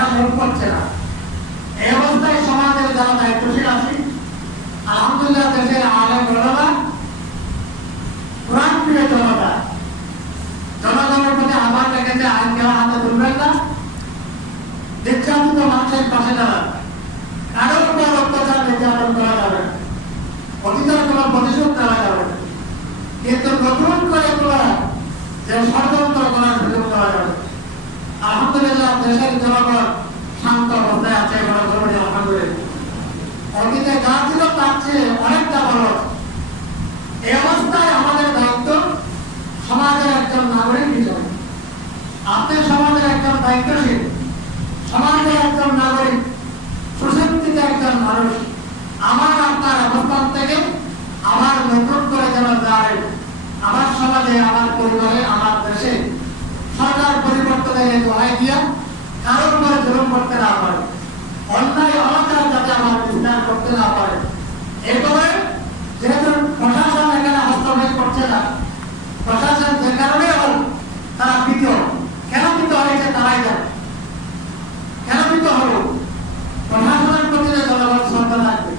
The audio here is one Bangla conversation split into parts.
এরা মুখ করছে না। এই অবস্থায় সমাজের যারা দায়িত্বশীল আছে, আলহামদুলিল্লাহ দেশের আলেম ওলামা, কোরআন প্রিয় জনতা, জনগণের প্রতি আহ্বান রেখেছে আইন কেউ হাতে তুলবেন না, নির্যাতিত মানুষের পাশে দাঁড়ান, কারোর উপর অত্যাচার নির্যাতন করা যাবে, অতীতের কোনো প্রতিশোধ নেওয়া যাবে, কিন্তু নতুন করে তোলা যে ষড়যন্ত্র করার সুযোগ দেওয়া যাবে। আলহামদুলিল্লাহ দেশের জনগণ শান্ত অবস্থায় আছে, আলহামদুলিল্লাহ। অতীতে যা ছিল তার চেয়ে অনেকটা ভালো। এই অবস্থায় আমাদের দায়িত্ব সমাজের একজন নাগরিক হিসেবে, আপনি সমাজের একজন দায়িত্বশীল, সমাজের একজন নাগরিক, সুশিক্ষিত একজন মানুষ, আমার আপনার অবস্থান থেকে আমার নতুন করে যেন যায় আমার সমাজে, আমার পরিবারে, আমার দেশে সরকার পরিবর্তনের দোহাই দিয়া কারোর উপরে জুলুম করতে না পারে, অন্যায় অনাচার যাতে আমার বিস্তার করতে না পারে। এরপরে যেহেতু প্রশাসন এখানে হস্তক্ষেপ করছে না, প্রশাসন যে কারণে হোক তারা ভীত, কেন ভীত হয়েছে তারাই জানে, কেন ভীত হল, প্রশাসনের প্রতি যে জনগণ শ্রদ্ধা থাকবে,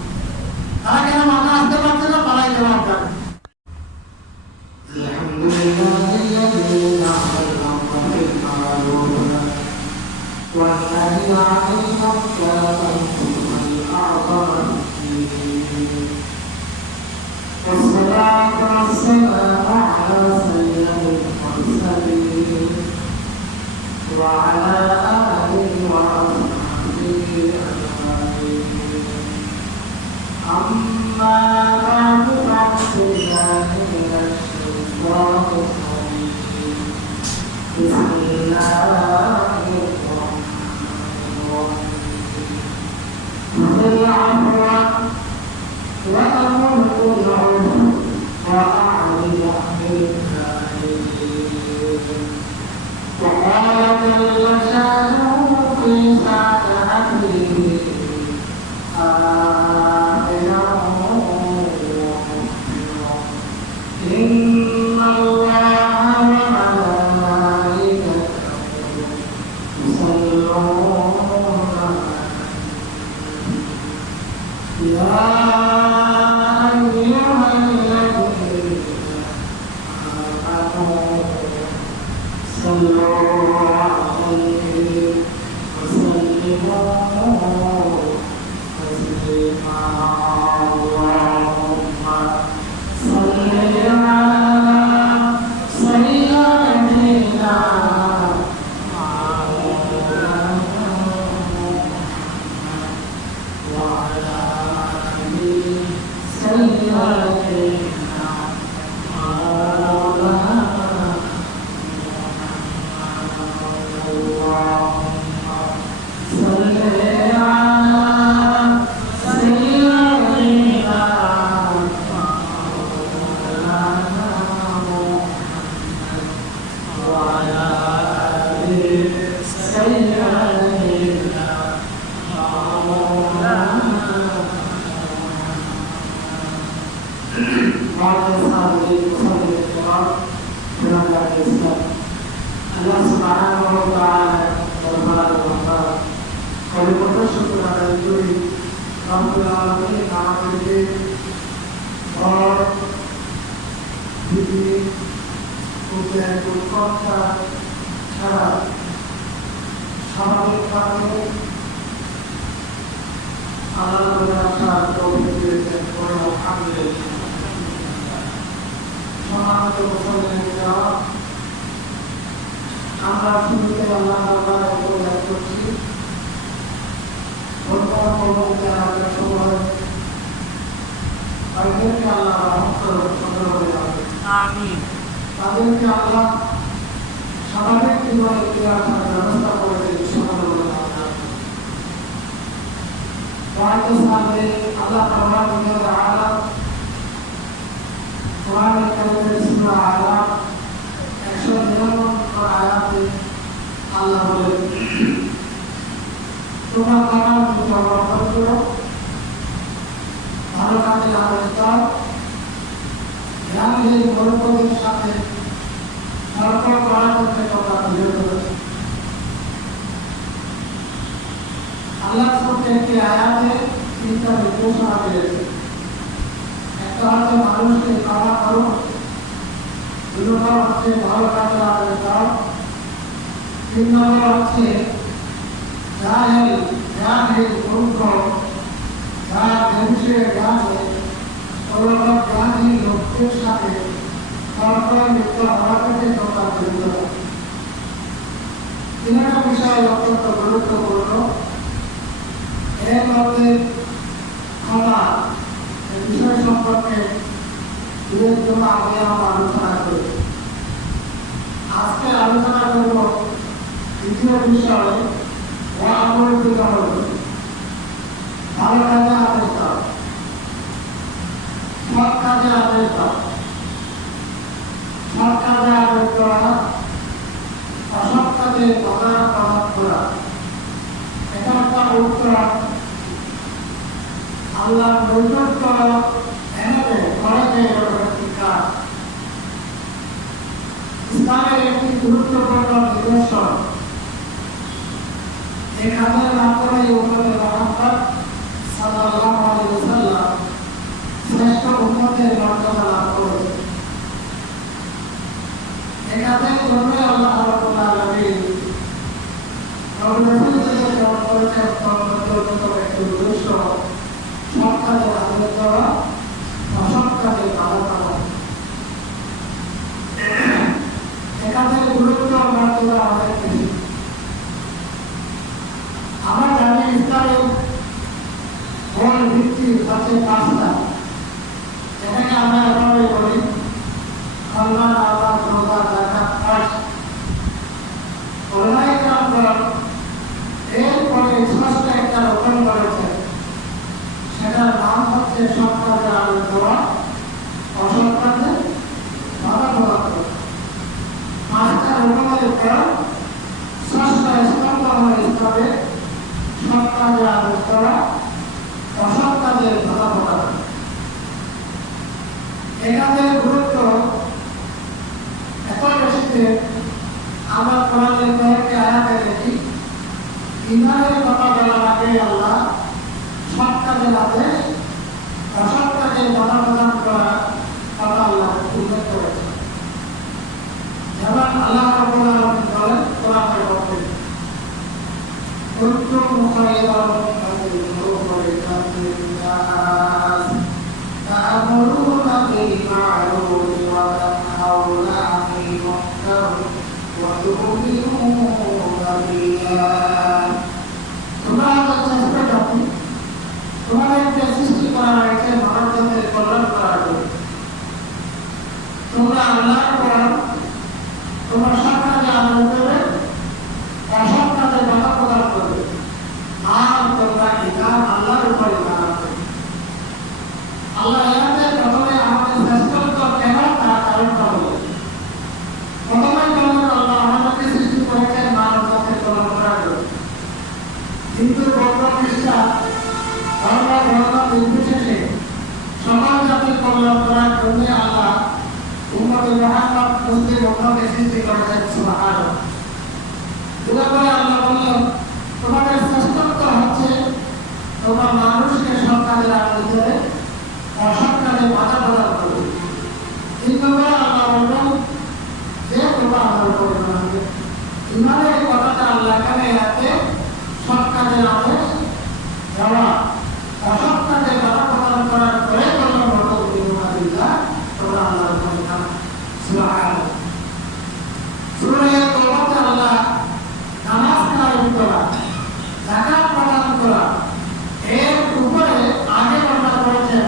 তারা কেন মাথা আসতে পারছে না, তারাই জবাব দেবে। والذي عليه والصلاة والسلام على سيد المرسلين وعلى آله وأصحابه أجمعين. أما بعد فأعوذ بالله من الشيطان الرجيم. بسم الله العفو وأمر بالعرف وأعرض عن الجاهلين. وقال جل شأنه في شأن أهله آخرا إن الله وملائكته يصلون يا أيها الذين آمنوا صلوا عليه وسلموا تسليما. اللهم صل على سيدنا Allah Subhanahu wa Ta'ala berfirman, "Kalau bersyukur pada diri, Rabbul Alamin আমাদেরকে और পৃথিবী উঠে কথা ছাড়া স্বাভাবিক কারণে আল্লাহর আশার তৌফিক দিয়েছেন। আলহামদুলিল্লাহ। সম্মানিত মুসলমানেরা, আমরা শুরুতে আল্লাহ তাআলার উপর দায়িত্ব করছি। বর্তমান পরবর্তী আমাদের সময় তাদেরকে আল্লাহ রহমত করে আমিন। তাদেরকে আল্লাহ স্বাভাবিক জীবনে ফিরে আসার ব্যবস্থা করে দিন। সামনে আল্লাহ তাআলা কোরআনের কারিমের সূরা আলাম 199 আয়াতে আল্লাহ বলেন, তোমার দ্বারা তুমি অবলম্বন করো, ভালো কাজে আদেশ দাও, জ্ঞানহীন মূর্খদের সাথে তর্ক করা করতে তোমরা বিরত। আল্লাহ প্রত্যেকটি আয়াতে তিনটা নির্দেশনা দিয়েছে। একটা হচ্ছে মানুষকে ক্ষমা করো, দুই নম্বর হচ্ছে ভালো কাজে আদেশ দাও, তিন নম্বর হচ্ছে জাহিল মূর্খ যারা বেহুশের জ্ঞানে অলৌকিক জ্ঞানী লোকদের সাথে সরকার লিপ্ত হওয়া থেকে তোমরা বিরত থাকো। তিনটা বিষয় অত্যন্ত গুরুত্বপূর্ণ। এর মধ্যে ক্ষমা এই বিষয় সম্পর্কে দুয়ের জন্য আমি আমার আলোচনা করি। আজকে আলোচনা করব দ্বিতীয় বিষয় ভালো কাজে আদেশ দাও, সৎ কাজে আদেশ দাও। সৎ কাজে আদেশ দেওয়া, অসৎ কাজে বাধা প্রদান করা, এটা একটা উত্তর আল্লাহ নৈকট্য এনে করে একটি কাজ। ইসলামের একটি গুরুত্বপূর্ণ নিদর্শন। এই কাজের মাধ্যমে উম্মতে মুহাম্মদ সাল্লাল্লাহু আলাইহি ওয়াসাল্লাম শ্রেষ্ঠ উম্মতের মর্যাদা লাভ করেছে। এই কাজের জন্য আল্লাহ রাব্বুল আলামিন রাসূলকে প্রেরণ করেছেন। অন্যতম একটি উদ্দেশ্য সৎ কাজে আদেশ দেওয়া, অসৎ কাজে বাধা দেওয়া। এই কাজের গুরুত্ব মর্যাদা অনেক বেশি। আমরা জানি ইসলামের মূল ভিত্তি হচ্ছে পাঁচটা, যেটাকে আমরা এভাবে বলি সম্মান, আল্লাহ, রোজা, যাকাত, হজ। ওলামায়ে কেরামগণ এরপরে স্পষ্ট একটা রোপণ করেছেন, সেটার নাম হচ্ছে সৎ কাজে আদেশ দেওয়া, অসৎ কাজে বাধা প্রদান করা। পাঁচটা রোপণের উপর ষষ্ঠ স্তম্ভ হল ইসলামে সৎ কাজে আদেশ দেওয়া, অসৎ কাজে বাধা প্রদান। এই কাজের গুরুত্ব এত বেশি যে আমরা কোরআনের কয়েকটি আয়াতে দেখি ঈমানের কথা বলার আগে আল্লাহ সৎ কাজের আদেশ, অসৎ কাজে বাধা প্রদান করার কথা আল্লাহ উল্লেখ করেছেন। যেমন আল্লাহ রাব্বুল আলামিন বলেন কোরআনের মধ্যে কুনতুম খায়রা তা'মুরুনা বিল মা'রুফি ওয়া তানহাউনা আনিল মুনকার ওয়া তু'মিনুনা বিল্লাহ। তোমরা চেষ্টা করো, তোমাদেরকে সৃষ্টি করা হয়েছে মানবজাতির কল্যাণ করার জন্য। তোমরা আল্লাহর পর তোমরা সৎ কাজে আদেশ দেবে, অসৎ কাজে বাধা প্রদান করবে, আর তোমরা ঈমান আল্লাহর উপর ঈমান আনবে। আল্লাহ এখানে প্রথমে আমাদের শ্রেষ্ঠত্ব কেন তার কারণটা বলে। প্রথমে বলেন আল্লাহ আমাদেরকে সৃষ্টি করেছেন মানব জাতির কল্যাণ করার জন্য। কিন্তু বৌদ্ধ খ্রিস্টান ধর্ম বর্ণ নির্বিশেষে সকল জাতির কল্যাণ করার জন্য আল্লাহ উম্মতে মুহাম্মদ মুসলিম উম্মতকে সৃষ্টি করেছেন। সুবহানাল্লাহ। এরপরে আল্লাহ বললেন তোমাদের শ্রেষ্ঠত্ব হচ্ছে তোমরা মানুষকে সৎ কাজের আদেশ দেবে, অসৎ কাজে বাধা প্রদান করবে। তিন নম্বরে আল্লাহ বললেন যে তোমরা আমার উপর ঈমান আনবে। ঈমানের কথাটা আল্লাহ এখানে আছে সৎ কাজের আদেশ দেওয়া, অসৎ কাজে বাধা প্রদান করার পরে বললেন তোমরা আল্লাহর উপর ঈমান আনবে। সুবহানাল্লাহ। সূরা তাওবাতে আল্লাহ নামাজ কায়েম করা, যাকাত প্রদান করা, এর উপরে আগে বর্ণনা করেছেন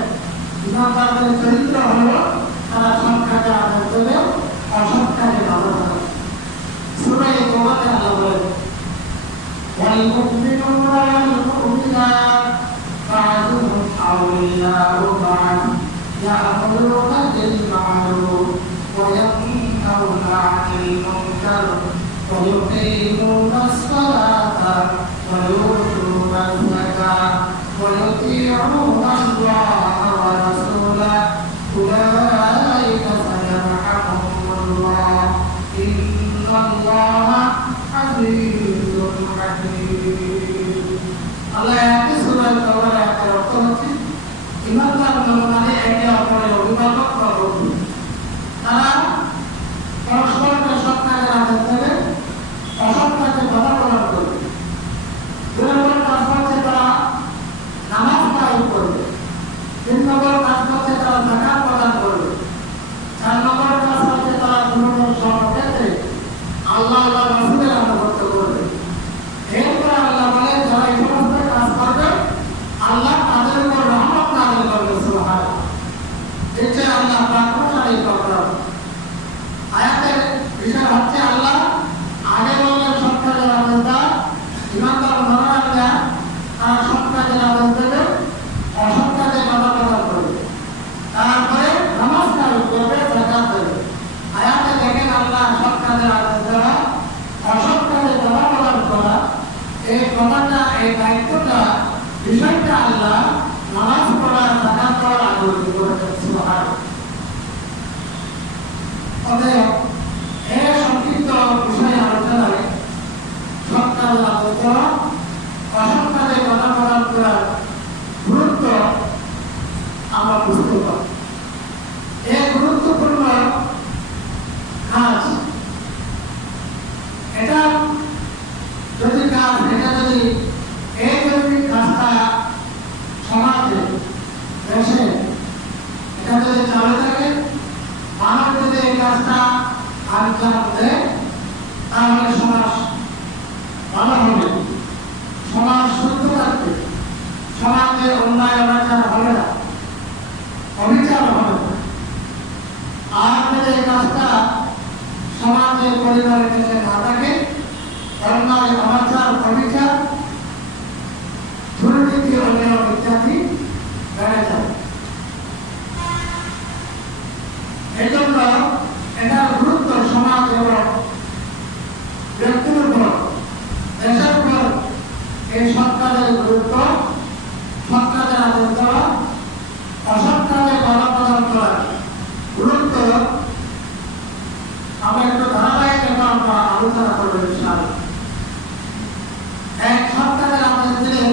ইমানদারদের চরিত্র হলো তারা সৎ কাজে আদেশ দেবে, অসৎ কাজে বাধা দেবে। সূরা তাওবাতে আল্লাহ বলেন ওয়াল মুমিনুনা ওয়াল মুমিনাত বা'দুহুম আউলিয়াউ বা'দ ইয়া'মুরুনা বিল মা'রুফ ওয়া ইয়ানহাউনা 'আনিল মুনকার ওয়া يقيمون الصلاة ويؤتون الزكاة ويطيعون الله ورسوله أولئك سيرحمهم الله إن الله عزيز حكيم. আল্লাহ একই সূরায় তাওবার আয়াতের অর্থ হচ্ছে ইমানদার মানে একে অপরের অভিভাবক বা বন্ধু। তারা পরস্পরকে সৎ কাজের আদেশ দেবে, অসৎ কাজে বাধা প্রদান করবে। 2 নম্বর কাজ হচ্ছে তারা নামাজ কায়েম করবে। 3 নম্বর কাজ হচ্ছে তারা যাকাত প্রদান করবে। 4 নম্বর কাজ হচ্ছে তারা দুনিয়ার সর্বক্ষেত্রে আল্লাহ আল্লাহ রাসূলের আনুগত্য করবে। এরপর আল্লাহ বলে যারা এই সমস্ত কাজ করবে আল্লাহ তাদের উপর রহমত নাযিল করবে। সুবহানাল্লাহ। এটা আল্লাহ প্রাণশালী করবেন। আয়াতের বিষয় হচ্ছে আল্লাহ আগে বললেন সৎ কাজের আদেশ দাও, ইমানদার মানবরা তারা সৎ কাজের আদেশ দেবে, অসৎ কাজে বাধা প্রদান করবে। তারপরে নামাজ কায়েম করবে, যাকাত দেবে। আয়াতে দেখেন আল্লাহ সৎ কাজের আদেশ দেওয়া, অসৎ কাজে বাধা প্রদান করা, এই কথাটা, এই দায়িত্বটা, বিষয়টা আল্লাহ নামাজ পড়া, যাকাত দেওয়ার আগ্রহী করেছেন। সুবহানাল্লাহ। অতএব এই সংক্ষিপ্ত বিষয় আলোচনায় সৎ কাজের আদেশ দেওয়া, অসৎ কাজে বাধা প্রদান করার গুরুত্ব আমরা বুঝতে পারি। এই গুরুত্বপূর্ণ কাজ, এটা যদি কাজটা সমাজে, দেশে এটা যদি চালু থাকে, মানব যদি এই কাজটা আঞ্জাম দেয়, তাহলে সমাজ ভালো হবে, সমাজ সুস্থ থাকবে, সমাজে অন্যায় অনাচার হবে না, অবিচার হবে না। আর যদি এই কাজটা সমাজের পরিবারের কাছে না থাকে, অন্যায় অনাচার অবিচার, দুর্নীতি অনিয়ম ইত্যাদি বেড়ে যাবে। এই জন্য এটার গুরুত্ব সমাজ এবং ব্যক্তির উপর, দেশের উপর এই সৎ কাজের গুরুত্ব, সৎ কাজের আদেশ দেওয়া, অসৎ কাজে বাধা প্রদান করার গুরুত্ব আমরা একটু ধারাবাহিকতা আমরা আলোচনা করবো ইনশাআল্লাহ। এক সৎ কাজের আদেশ দিলে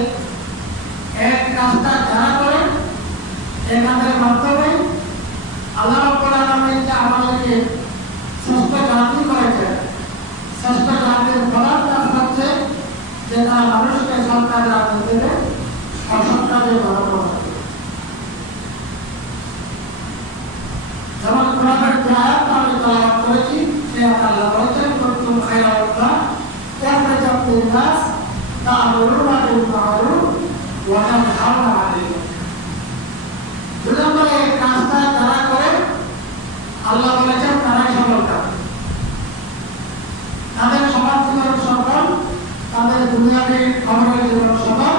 এক কাজটা যারা করে, এই কাজের মাধ্যমে আল্লাহ রাব্বুল আলামিন যে আমাদেরকে শ্রেষ্ঠ জাতি করেছে, শ্রেষ্ঠ জাতির প্রধান কাজ হচ্ছে যে তারা মানুষকে সৎ কাজের আদেশ দেবে, অসৎ কাজে বাধা প্রদান করবে। যেমন কোরআনের যে আয়াত আমি তেলাওয়াত করেছি, সে আল্লাহ বলেছেন কুনতুম খায়রা উম্মাহ উখরিজাত লিন-নাস তা'মুরুনা বিল মা'রুফ ওয়া তানহাউনা আনিল মুনকার। দুই নম্বরে এই কাজটা যারা করে আল্লাহ বলেছেন তারাই সফল কাজ, তাদের সমাজ জীবন সফল, তাদের দুনিয়াবী ক্ষমতার জীবন সফল,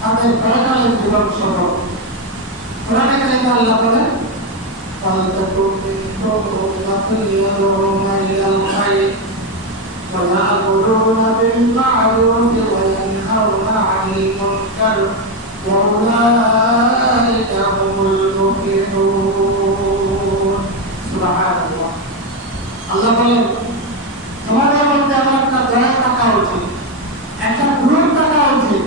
তাদের পরকালের জীবন সফল। কোরআনে কারিমে আল্লাহ বলেন فَلْتَكُنْ مِنكُمْ أُمَّةٌ يَدْعُونَ إِلَى الْخَيْرِ وَيَأْمُرُونَ بِالْمَعْرُوفِ وَيَنْهَوْنَ عَنِ الْمُنكَرِ وَأُولَٰئِكَ هُمُ الْمُفْلِحُونَ। সুবহানাল্লাহ। আল্লাহ বলেন তোমাদের মধ্যে আমার একটা দয়া থাকা উচিত, একটা গুরু থাকা উচিত,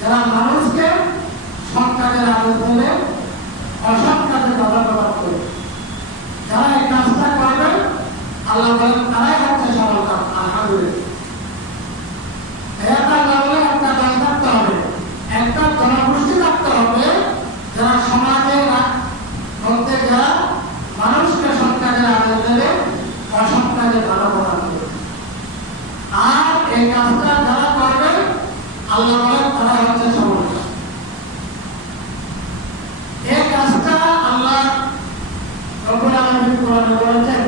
যারা মানুষকে সৎ কাজের আদেশ দেবে, অসৎ কাজে বাধা প্রদান করবে। যারা এই কাজটা করবে আল্লাহ বলেন তারাই হচ্ছে সফল কাজ। আলহামদুলিল্লাহ। আল্লাহ বলেন একটা দল থাকতে হবে, একটা জনগোষ্ঠী থাকতে হবে যারা সমাজের মধ্যে যারা মানুষকে সৎ কাজের আদেশ দেবে, অসৎ কাজে বাধা প্রদান করবে। আর এই কাজটা যারা করবে আল্লাহ বলেন তারা হচ্ছে সফল কাজ। এই কাজটা আল্লাহ রব্বুল আলামিন কোরআনে বলেছেন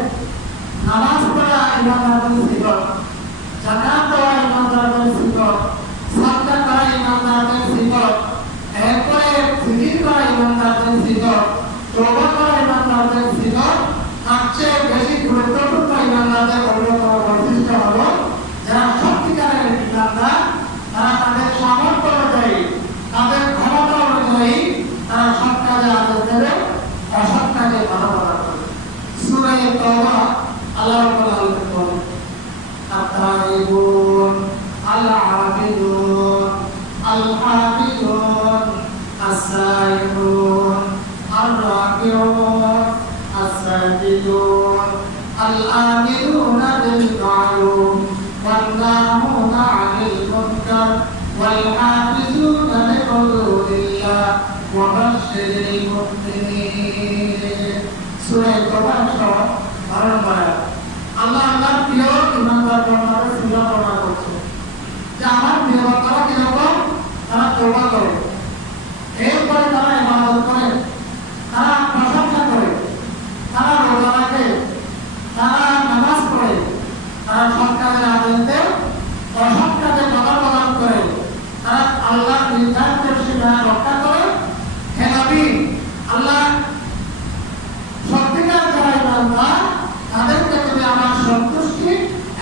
নামাজ পড়া ইমানদারদের সিফত, যাকাত দেওয়া ইমানদারদের সিফত, সাদকা করা ইমানদারদের সিফত, এরপরে জিকির করা ইমানদারদের সিফত, তওবা করা ইমানদারদের সিফত। তার চেয়ে বেশি গুরুত্বপূর্ণ ইমানদারদের অন্যতম বৈশিষ্ট্য হলো যারা সত্যিকারের ইমানদার, তারা তাদের সামর্থ্য অনুযায়ী, তাদের ক্ষমতা অনুযায়ী তারা সৎ কাজে আদেশ দেবে, অসৎ কাজে বাধা প্রদান করবে। সূরা তাওবা আল্লাহ রাব্বুল আলামিন বলেন السائحون الراكعون الساجدون الآمرون بالمعروف والناهون عن المنكر والحافظون لحدود الله وبشر المؤمنين سورة التوبة আল্লাহ আল্লাহর প্রিয় ইমানদার বান্দাদের সিফাত বর্ণনা করছে যে আমার প্রিয় বান্দারা কিরকম, তারা তওবা করে, এরপরে তারা ইবাদত করে, তারা প্রশংসা করে, তারা রোজা রাখে, তারা নামাজ পড়ে, তারা সৎ কাজের আদেশ দেয়, অসৎ কাজে বাধা প্রদান করে, তারা আল্লাহর নির্ধারিত সীমা রক্ষা করে। হে নবী, আল্লাহ সত্যিকার যারা ইমানদার তাদেরকে তুমি আমার সন্তুষ্টি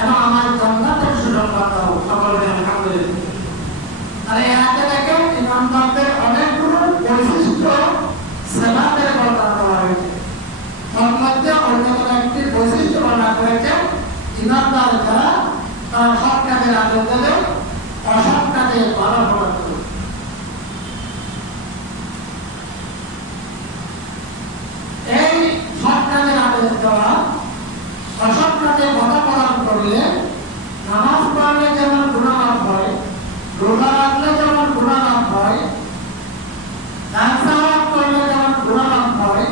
এবং আমার জান্নাতের সুসংবাদ দাও। সকলে আলহামদুলিল্লাহ। আর এই আয়াতে দেখেন ইমানদারদের অনেকগুলো বৈশিষ্ট্য সেবাতের বর্ণনা করা হয়েছে। তার মধ্যে অন্যতম একটি বৈশিষ্ট্য বর্ণনা করেছেন ইমানদার যারা তারা সৎ কাজের আদেশ দেবে, অসৎ কাজে বাধা প্রদান করবে। এই সৎ কাজের আদেশ দেওয়া, অসৎ কাজে বাধা প্রদান করলে নামাজ পড়লে যেমন গুনাহ মাফ হয়, রোজা রাখলে যেমন গুনাহ মাফ হয়, দান সাওয়াব করলে যেমন গুনাহ মাফ হয়,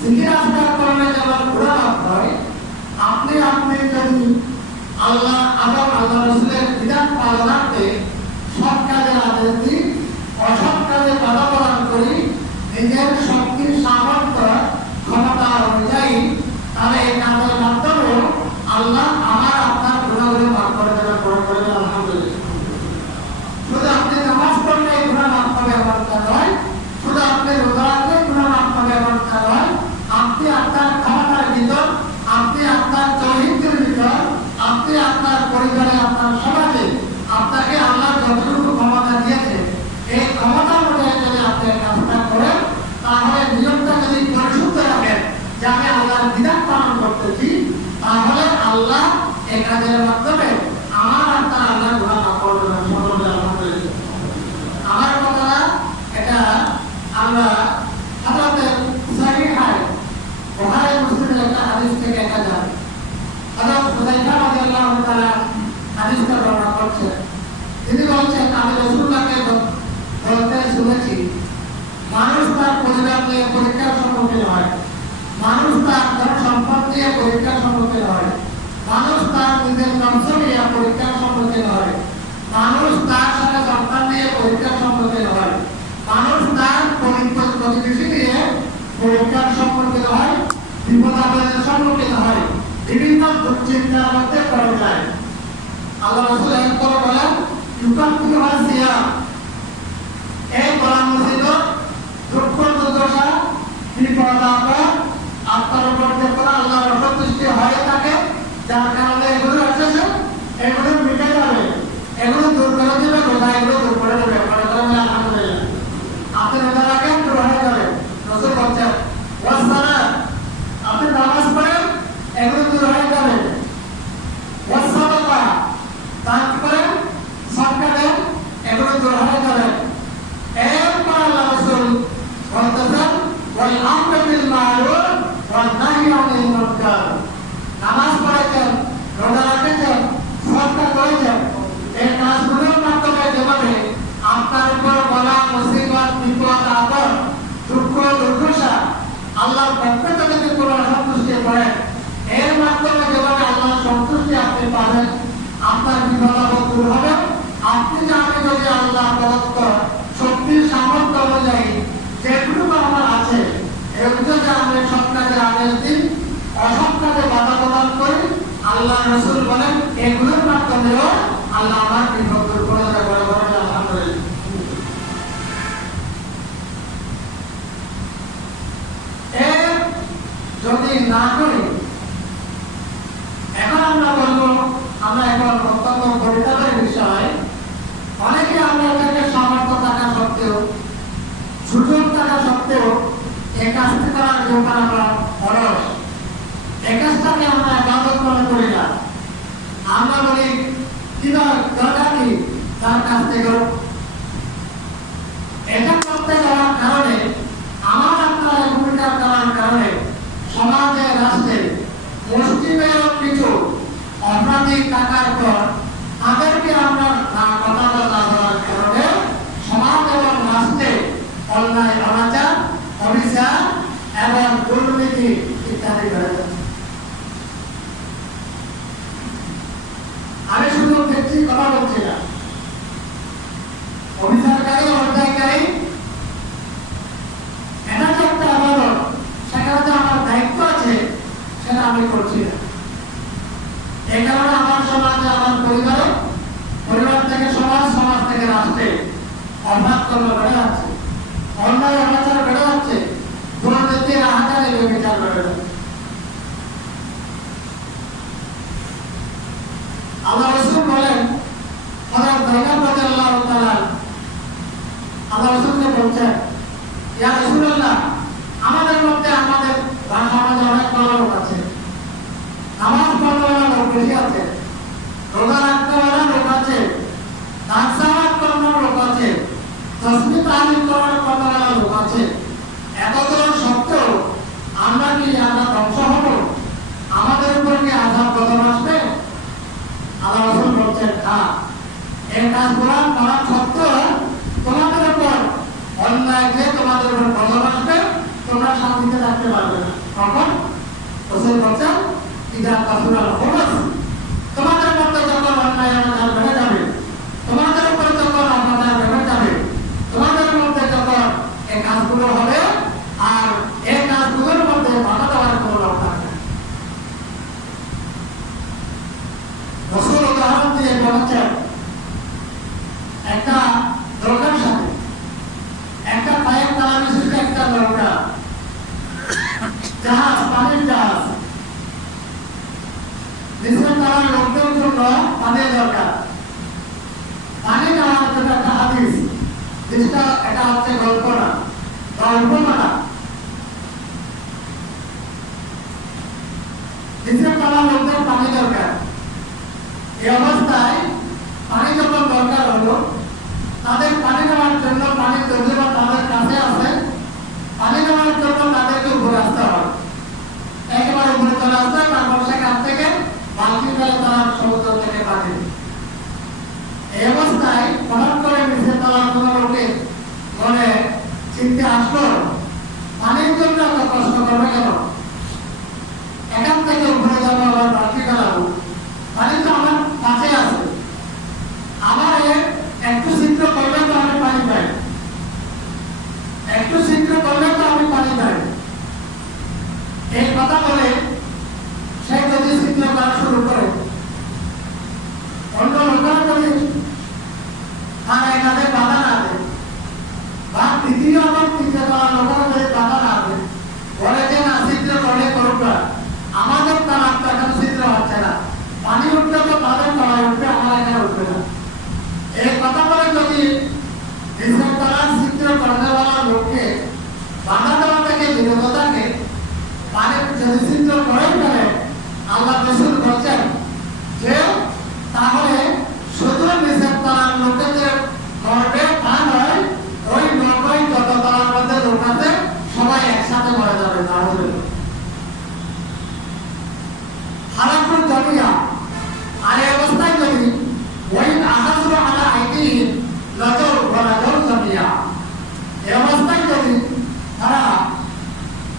জিকির আজকার করলে যেমন গুনাহ মাফ হয়, আপনি যদি আল্লাহ এবং আল্লাহ রাসূলের বিধান পালনার্থে সৎ কাজের আদেশ দিই, অসৎ কাজে বাধা প্রদান করি, নিজের শক্তির সামর্থ্য ক্ষমতা অনুযায়ী, তাহলে এই কাজের মাধ্যমে আল্লাহ আমার আপনার গুনাহগুলো মাফ করে দেবেন। আলহামদুলিল্লাহ। শুধু আপনি নামাজ পড়লে গুনাহ মাফ হবে এমনটা নয়, শুধু আপনি রোজা রাখলে গুনাহ মাফ হবে এমনটা নয়, আপনি আপনার ক্ষমতার ভিতর, আপনি আপনার তৌহিদের ভিতর, আপনি আপনার পরিবারে, আপনার সমাজে আপনাকে আল্লাহ যতটুকু ক্ষমতা দিয়েছে, এই ক্ষমতা অনুযায়ী যদি আপনি কাজটা করেন, তাহলে নিয়মটা যদি পরিশুদ্ধ রাখেন যে আমি আল্লাহর বিধান পালন করতেছি, তাহলে আল্লাহ এই কাজের মাধ্যমে আমার আপনার আল্লাহ গুনাহ মাফ করে দেবেন। সকলে আলহামদুলিল্লাহ। আমার কথাটা এটা আমরা হযরতে সহিহায় বুখারী মুসলিমের একটা হাদিস থেকে এটা জানি। হযরত হুযায়ফা রাদিয়াল্লাহু তাআলা হাদিসটা বর্ণনা করছেন। তিনি বলছেন, আমি রাসূলুল্লাহকে বলতে শুনেছি, মানুষ তার পরিবার নিয়ে পরীক্ষার সম্মুখীন হয়, মানুষ তার ধন সম্পদ নিয়ে পরীক্ষার সম্মুখীন হয়, মানুষ তার নিজের বংশ নিয়ে পরীক্ষার সম্মুখীন হয়, মানুষ তার সাথে সন্তান নিয়ে পরীক্ষার সম্মুখীন হয়, মানুষ তার প্রতিবেশী নিয়ে পরীক্ষার সম্মুখীন হয়, বিপদ আপদের সম্মুখীন হয়, বিভিন্ন দুশ্চিন্তার মধ্যে পড়ে যায়। আল্লাহ রাসূল একবার বলেন, ইউকাফিরু হাসিয়া, এই বলা মুসিবত, দুঃখ দুর্দশা, বিপদ আপদ আপনার উপর যখন আল্লাহর অসন্তুষ্টি হয়ে থাকে, যার কারণে এগুলো আসছে, এগুলো মিটে যাবে, এগুলো দূর করে দেবে, রোজা এগুলো দূর করে দেবে। আলহামদুলিল্লাহ। আপনি রোজা রাখেন, দূর হয়ে যাবে। রাসূল বলছেন ওয়াসসালাত, আপনি নামাজ পড়েন, এগুলো দূর হয়ে যাবে। ওয়াসসাদাকা, দান করেন, সদকা দেন, এগুলো দূর হয়ে যাবে। এরপর আল্লাহ রাসূল বলতেছেন ওয়াল আমরু বিল মা'রুফ ওয়ান নাহয়ু আনিল মুনকার, নামাজ পড়েছেন, রোজা রেখেছেন, সদকা করেছেন, এই কাজগুলোর মাধ্যমে যেভাবে আপনার উপর বলা মুসিবত, বিপদ আপদ, দুঃখ দুর্দশা আল্লাহর পক্ষ থেকে যদি কোনো অসন্তুষ্টি পড়ে, এর মাধ্যমে যেভাবে আল্লাহর সন্তুষ্টি আপনি পাবেন, আপনার বিপদ আপদ দূর হবে। আপনি জানেন যদি আল্লাহ প্রদত্ত শক্তির সামর্থ্য অনুযায়ী যেগুলো আমার আছে, এগুলো যে আমি সৎ কাজে আদেশ দিই, অসৎ কাজে বাধা প্রদান করি, আল্লাহ রাসূল বলেন এগুলোর মাধ্যমেও আল্লাহ আমার বিপদ দূর করে দেবে। আলহামদুলিল্লাহ। যদি না করি, এখন আমরা বলবো, আমরা এখন অত্যন্ত পরিতাপের বিষয়, অনেকে আমরা এটাকে সামর্থ্য থাকা সত্ত্বেও, সুযোগ থাকা সত্ত্বেও এই কাজটি করার জন্য আমরা অলস, এই কাজটাকে আমরা ইবাদত মনে করি না। আমরা বলি কিনা দরকার কি তার কাজটি করো, এটা করতে যাওয়ার কারণ থাকার পর তাদেরকে আমরা কথা বলা বলার কারণে সমাজ এবং রাষ্ট্রে অন্যায় অনাচার অবিচার এবং দুর্নীতি ইত্যাদি বেড়ে যাচ্ছে। আমি শুধু ব্যক্তি কথা বলছি না, অবিচারকারী অন্যায়কারী এটা যে একটা আদালত, সেখানে যে আমার দায়িত্ব আছে সেটা আমি করছি না। এই কারণে আমার সমাজে, আমার পরিবারে, পরিবার থেকে সমাজ, সমাজ থেকে রাষ্ট্রে অপরাধ কর্ম বেড়ে যাচ্ছে, অন্যায় অনাচার বেড়ে যাচ্ছে, দুর্নীতির আহাজারে বিচার বেড়ে যাচ্ছে। আল্লাহ রাসূল বলেন, হযরত যায়েদ রাদিয়াল্লাহু তাআলা আল্লাহ রাসূলকে বলছেন, ইয়া রাসূলুল্লাহ, আমাদের মধ্যে আমাদের সমাজে অনেক ভালো লোক আছে, নামাজ পড়ার লোক বেশি আছে, রোজা রাখতে লোক আছে, দান সাওয়াত করার লোক আছে, তাসবিহ তাহলিল করার লোক আছে। এতগুলো সত্ত্বেও আমরা ধ্বংস হব? আমাদের উপর কি আযাব গজব আসবে? আল্লাহ রাসূল বলছেন, হ্যাঁ, এই কাজগুলো করা সত্ত্বেও তোমাদের উপর অন্যায় যে তোমাদের উপর গজব আসবে, তোমরা শান্তিতে থাকতে পারবে না। কখন? রাসূল বলছেন, ইদা কাসুরাল খুবুস, তোমাদের মধ্যে যখন অন্যায় অনাচার বেড়ে যাবে, তোমাদের উপর যখন অনাচার বেড়ে যাবে, তোমাদের মধ্যে যখন এই কাজগুলো হবে, আর এই কাজগুলোর মধ্যে বাধা দেওয়ার কোনো লোক থাকবে না। রাসূল উদাহরণ দিয়ে বলেছেন, একটা নৌকার সাথে একটা পায়ের তালা বিশিষ্ট একটা নৌকা, জাহাজ, পানির জাহাজ, নিচের তলার লোকদের জন্য পানির দরকার। পানি নেওয়ার জন্য একটা হাদিস, জিনিসটা এটা হচ্ছে গল্প না বা উপমা না। নিচের তলার লোকদের পানি দরকার। এই অবস্থায় পানি যখন দরকার হলো, তাদের পানি নেওয়ার জন্য পানির তরজমা তাদের কাছে আছে, পানি নেওয়ার জন্য তাদেরকে উপরে আসতে হয়, একেবারে উপরে চলে আসতে হয়, তারপর সেখান থেকে বালতি ফেলে তারা সমুদ্র থেকে পানি। এই অবস্থায় হঠাৎ করে নিচে তলার কোনো লোকের মনে চিন্তা আসলো, পানির জন্য এত কষ্ট করবে কেন, এখান থেকে উপরে যাবো, আবার বালতি ফেলাবো, পানি তো আমার কাছে আছে, আমার একটু ছিদ্র করলে তো আমি পানি পাই, একটু ছিদ্র করলে তো আমি পানি পাই। এই কথা বলে সে যদি ছিদ্র করা শুরু করে, অন্য লোকেরা যদি তার এখানে বাধা না দেয়, বা তৃতীয় এবং তৃতীয় তলার লোকেরা যদি বাধা না দেয়, বলে যে না ছিদ্র করলে করুক না, আমাদের তালার তো এখন ছিদ্র হচ্ছে না, পানি উঠলে তো তাদের তলায় উঠবে, আমার এখানে উঠবে না। এই কথা বলে যদি নিচের তলার ছিদ্র করার লোককে বাধা দেওয়া থেকে বিরত থাকে, পানির যদি ছিদ্র করে ফেলে, আল্লাহ রাসূল বলছেন যে তাহলে শুধু নিচের তলার লোকেদের মরবে তা নয়, ওই নৌকায় যত তলার মধ্যে লোক আছে সবাই একসাথে মরে যাবে। তাহলে হারাকুল জমিয়া, আর এই অবস্থায় যদি ওই আহাজুর আলা আইটি নজর নজর জমিয়া, এই অবস্থায় যদি তারা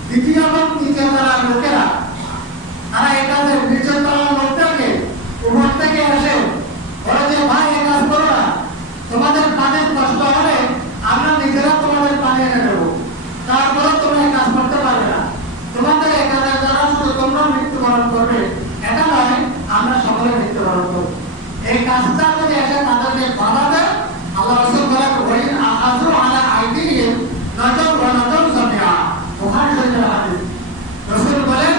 দ্বিতীয় এবং তৃতীয় তলার লোকেরা তারা একাদের নিচের তলার লোকদেরকে উপর থেকে এসে বলে যে ভাই এই কাজ করো না, তোমাদের পানির কষ্ট হলে আমরা নিজেরা তোমাদের পানি এনে দেবো, তারপরে তোমরা এই কাজ করতে পারবে না, তোমাদের এখানে যারা শুধু তোমরা মৃত্যুবরণ করবে এটা নয়, আমরা সকলে মৃত্যুবরণ করবো। এই কাজটা যদি এসে তাদেরকে বাধা দেয়, আল্লাহ রাসূল বলেন ওই আহাজু আলা আইদিহিম নজর ওয়া নজর জামিআ, বুখারী শরীফের হাদিস। রাসূল বলেন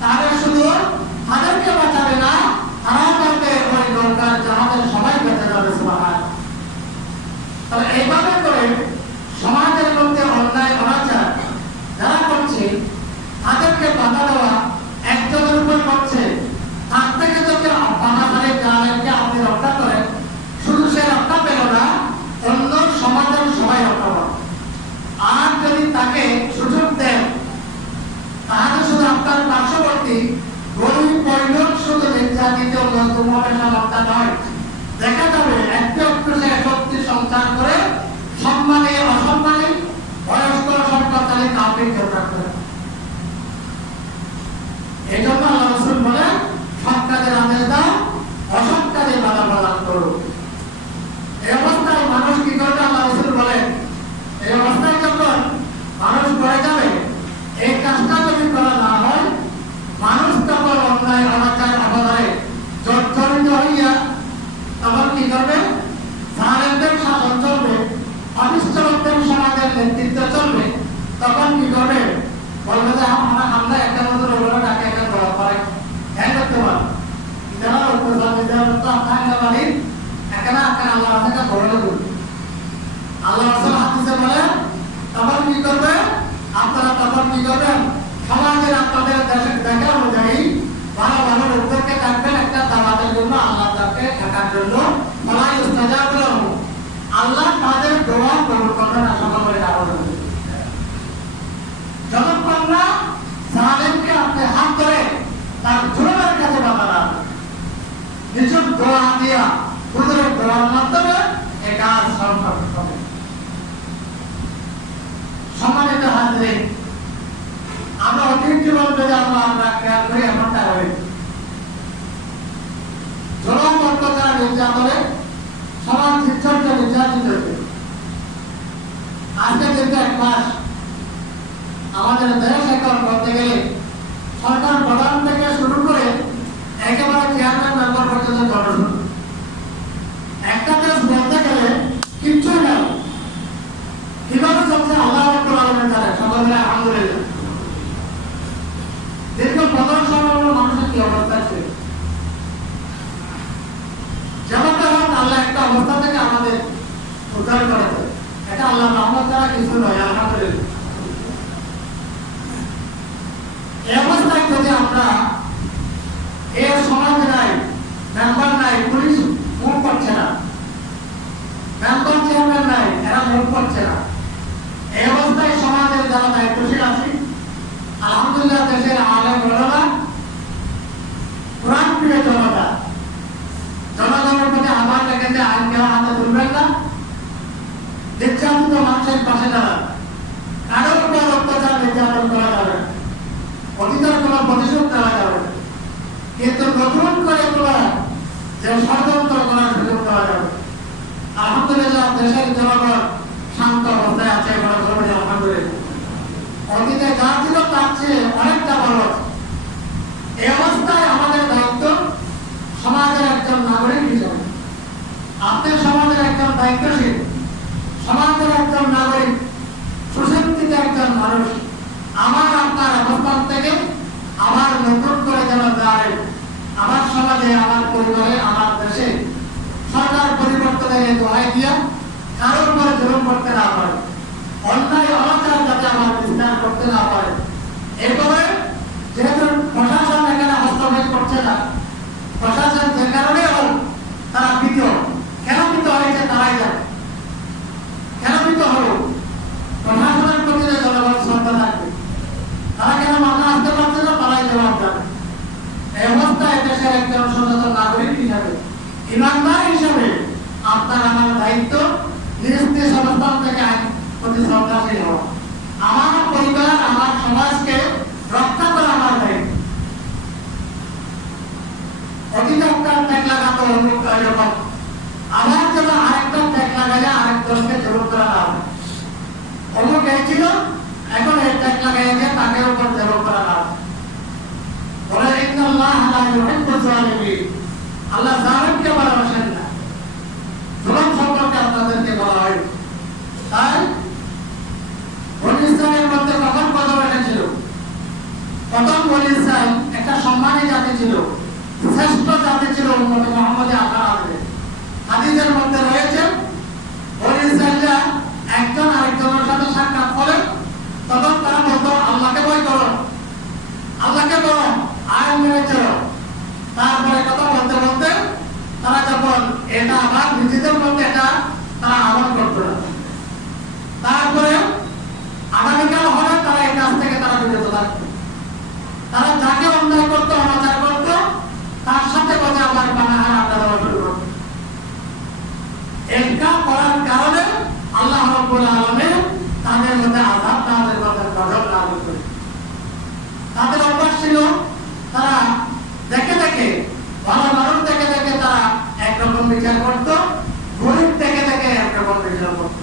তারা শুধু তাদেরকে বাঁচাবে না, তারা করবে ওই নৌকার জাহাজের সবাই বেঁচে যাবে। সুবহানাল্লাহ। তাহলে এইভাবে করে সমাজের মধ্যে অন্যায় অনাচার যারা করছে তাদেরকে বাধা দেওয়া একজনের উপর করছে, তার থেকে যদি বাধাধারী জালেমকে আপনি রক্ষা করেন, শুধু সে রক্ষা পেল না, অন্য সমাজের সবাই রক্ষা পাবে। আর যদি তাকে সুযোগ দেন, তাহলে শুধু আপনার পার্শ্ববর্তী গরিব পরিবার শুধু নির্যাতিত তোমাদের নেতৃত্ব চলবে, তখন কি করবে? বলবে যে আমরা একটা মতো ওগুলো ডাকে একটা দল করে হ্যাঁ করতে পারবো যারা বাড়ির এখানে আকার আল্লাহ থেকে গড়ে তুলবে। আল্লাহ রাসূল হাদিসে বলে তখন কি করবে? আপনারা তখন কি করবেন? সমাজের আপনাদের দেশের দেখা অনুযায়ী ভালো ভালো লোকদেরকে ডাকবেন একটা দাওয়াতের জন্য, আল্লাহ তাকে থাকার জন্য। সবাই ইস্তেজাব করুন, আল্লাহ তাদের দোয়া কবুল করবেন আশা করে আবেদন। যতক্ষণ না জালেমকে আপনি হাত ধরে তার জুলুমের কাছে বাঁধান, নিজের দোয়া দিয়া হুজুরের দোয়ার মাধ্যমে এই কাজ সম্ভব হবে। সম্মানিত হাজিরিন, আমরা অতীত জীবন যদি আমরা খেয়াল করি এমনটা হবে। জুলুম অত্যাচার নির্যাতনে সমাজ শিক্ষককে নির্যাতিত হয়েছে। আজকে দীর্ঘ 1 মাস আমাদের দেশ এখন বলতে গেলে সরকার প্রধান থেকে শুরু করে একেবারে চেয়ারম্যান মেম্বার পর্যন্ত জনশূন্য। একটা দেশ বলতে গেলে কিচ্ছুই নাই। কিভাবে চলছে আল্লাহ রাব্বুল আলামিন জানেন। সকলে আলহামদুলিল্লাহ। দীর্ঘ 15 সালের মানুষের কি অবস্থা ছিল, যেমনটা হোক আল্লাহ একটা অবস্থা থেকে আমাদের উদ্ধার করেছে। এটা আল্লাহর রহমত ছাড়া কিছু নয়, আলহামদুলিল্লাহ। এই অবস্থায় যদি আমরা এর সমাজ নাই, মেম্বার নাই, পুলিশ মুখ করছে না, মেম্বার চেয়ারম্যান নাই, এরা মুখ করছে না, এই অবস্থায় সমাজের যারা দায়িত্বশীল আছে আলহামদুলিল্লাহ, দেশের আলেম ওলামা, কোরআন প্রিয় জনতা, জনগণের প্রতি আহ্বান রেখেছে আইন কেউ হাতে তুলবেন না, নির্যাতিত মানুষের পাশে দাঁড়ান, কারোর উপর অত্যাচার নির্যাতন করা যাবে, অতীতের কোনো প্রতিশোধ নেওয়া যাবে, কিন্তু নতুন করে তোলা যে ষড়যন্ত্র করার সুযোগ দেওয়া যাবে। আলহামদুলিল্লাহ, দেশের জনগণ শান্ত অবস্থায় আছে, আলহামদুলিল্লাহ। অতীতে যা ছিল তার চেয়ে অনেকটা ভালো। এই অবস্থায় আমাদের দায়িত্ব সমাজের একজন নাগরিক হিসেবে, আপনি সমাজের একজন দায়িত্বশীল, সমাজের একজন নাগরিক, সুশিক্ষিত একজন মানুষ, আমার আপনার অবস্থান থেকে আমার নতুন করে যেন যায় আমার সমাজে, আমার পরিবারে, আমার দেশে সরকার পরিবর্তনের দোহাই দিয়া কারোর উপরে জুলুম করতে না পারে, অন্যায় অনাচার যাতে আমার বিস্তার করতে না পারে। এরপরে যেহেতু প্রশাসন এখানে হস্তক্ষেপ করছে না, প্রশাসন যে কারণে হোক তারা ভীত, কেন ভীত হয়েছে তারাই জানে, কেন ভীত হল? প্রশাসনের প্রতি যে জনগণ শ্রদ্ধা থাকবে, তারা কেন মাথা আসতে পারছে না, তারাই জবাব দেবে। এই অবস্থায় দেশের একজন সচেতন নাগরিক হিসাবে, ইমানদার হিসাবে আপনার আমার দায়িত্ব নিজ অবস্থান থেকে আইন প্রতি শ্রদ্ধাশীল হওয়া, আমার পরিবার, আমার সমাজকে রক্ষা করা আমার দায়িত্ব। অতীতে একটা ট্যাগ লাগাতো এরকম, আমার জন্য আরেকটা ট্যাগ লাগালে আরেক দলকে জরুর করা না হবে। অমুক ছিল, এখন এই ট্যাগ লাগাইছে তাকে উপর জরুর করা না হবে। বলে ইন্নাল্লাহ লা ইউহিব্বুল যালিমিন, আল্লাহ জালিমকে ভালোবাসেন না। জুলুম সম্পর্কে আপনাদেরকে বলা হয়। তাই বনী ইসরাইলের মধ্যে কখন কদম এসেছিল? প্রথম বনী ইসরাইল একটা সম্মানী জাতি ছিল, শ্রেষ্ঠ জাতি ছিল উম্মতে মুহাম্মদে আখের। হাদিসের মধ্যে রয়েছে বনী ইসরাইলরা একজন আরেকজনের সাথে সাক্ষাৎ করে তখন তারা বলতো আল্লাহকে ভয় করো, আল্লাহকে বলো, আইন মেনে চলো। তারপরে কথা বলতে বলতে তারা যখন এটা আবার নিজেদের মধ্যে এটা তারা আমল করতো না, তারপরে আগামীকাল হলে তারা এই কাজ থেকে তারা বিরত থাকতো। তারা যাকে অন্যায় করতো, অনাচার করতো, তার সাথে কথা আবার বানাহার আড্ডা দেওয়া শুরু করতো। এটা করার কারণে আল্লাহ রাব্বুল আলামিন তাদের মধ্যে আযাব, তাদের মধ্যে গজব নাযিল করে। তাদের অভ্যাস ছিল তারা দেখে দেখে, ভালো মানুষ দেখে দেখে তারা একরকম বিচার করতো, গরিব দেখে দেখে একরকম বিচার করতো,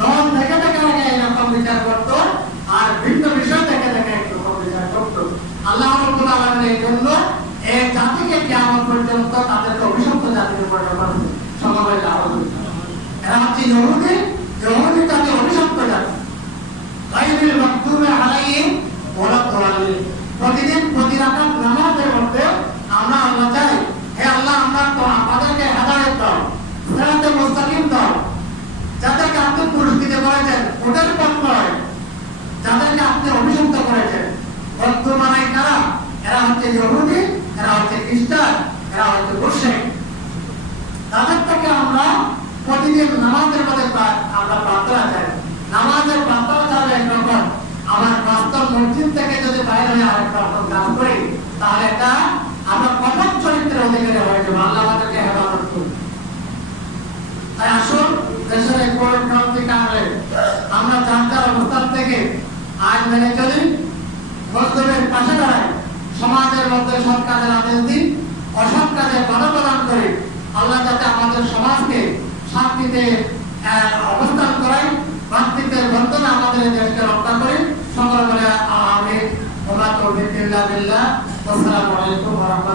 দল দেখে দেখে একরকম বিচার করতো, আর ভিন্ন বিষয় দেখে দেখে একরকম বিচার করতো। আল্লাহ রাব্বুল আলামিন এই জন্য এই জাতিকে কিয়ামত পর্যন্ত তাদেরকে অভিশপ্ত জাতির উপর করেছে। সমাবেশ আহ্বান, এরা হচ্ছে ইহুদি, ইহুদি জাতি অভিশপ্ত জাতি। গায়রিল মাগদুবি আলাইহিম ওয়ালা দাল্লিন। প্রতিদিন প্রতি রাকাত নামাজের মধ্যে আমরা আল্লাহ চাই, হে আল্লাহ আমরা তো আমাদেরকে হেদায়েত দাও, সিরাতে মুস্তাকিম দাও, যাদেরকে আপনি পুরস্কৃত করেছেন ওদের পথ নয়, যাদেরকে আপনি অভিযুক্ত করেছেন। বর্তমানে কারা? এরা হচ্ছে ইহুদি, এরা হচ্ছে খ্রিস্টান, এরা হচ্ছে মুশরিক। তাদের থেকে আমরা প্রতিদিন নামাজের মধ্যে আমরা প্রার্থনা চাই। নামাজের প্রার্থনা চাইলে একরকম, আমার বাস্তব মসজিদ থেকে যদি বাইরে হয়ে আরেক রকম কাজ করি, তাহলে এটা আমরা কঠোর চরিত্রের অধিকারী হয়ে যাবো। আল্লাহ আমাদেরকে হেফাজত করুন। তাই আসুন দেশের এই পরিক্রান্তি কারণে আমরা যার যার অবস্থান থেকে আইন মেনে চলি, মজলুমের পাশে দাঁড়াই, সমাজের মধ্যে সৎ কাজের আদেশ দিই, অসৎ কাজে বাধা প্রদান করি। আল্লাহ যাতে আমাদের সমাজকে শান্তিতে অবস্থান করায়, ভ্রাতৃত্বের বন্ধনে আমাদের দেশকে রক্ষা করি। সকলে বলে আমিন। ওয়া মা তাওফীক ইল্লা বিল্লাহ। আসসালামু আলাইকুম ওয়া রাহমাতুল্লাহ।